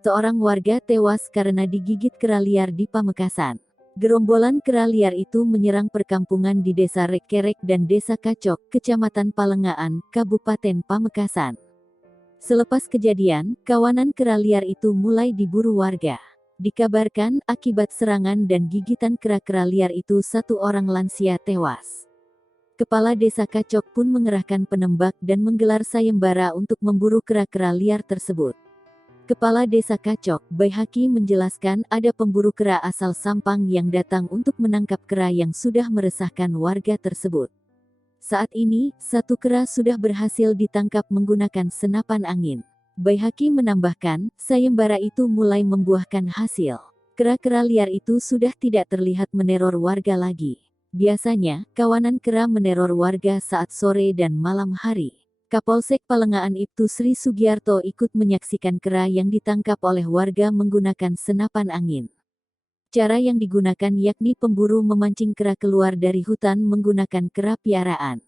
Seorang warga tewas karena digigit kera liar di Pamekasan. Gerombolan kera liar itu menyerang perkampungan di Desa Rekerek dan Desa Kacok, Kecamatan Palengaan, Kabupaten Pamekasan. Selepas kejadian, kawanan kera liar itu mulai diburu warga. Dikabarkan, akibat serangan dan gigitan kera-kera liar itu satu orang lansia tewas. Kepala Desa Kacok pun mengerahkan penembak dan menggelar sayembara untuk memburu kera-kera liar tersebut. Kepala Desa Kacok, Baihaki menjelaskan ada pemburu kera asal Sampang yang datang untuk menangkap kera yang sudah meresahkan warga tersebut. Saat ini, satu kera sudah berhasil ditangkap menggunakan senapan angin. Baihaki menambahkan, sayembara itu mulai membuahkan hasil. Kera-kera liar itu sudah tidak terlihat meneror warga lagi. Biasanya, kawanan kera meneror warga saat sore dan malam hari. Kapolsek Palengaan Ibtu Sri Sugiarto ikut menyaksikan kera yang ditangkap oleh warga menggunakan senapan angin. Cara yang digunakan yakni pemburu memancing kera keluar dari hutan menggunakan kera piaraan.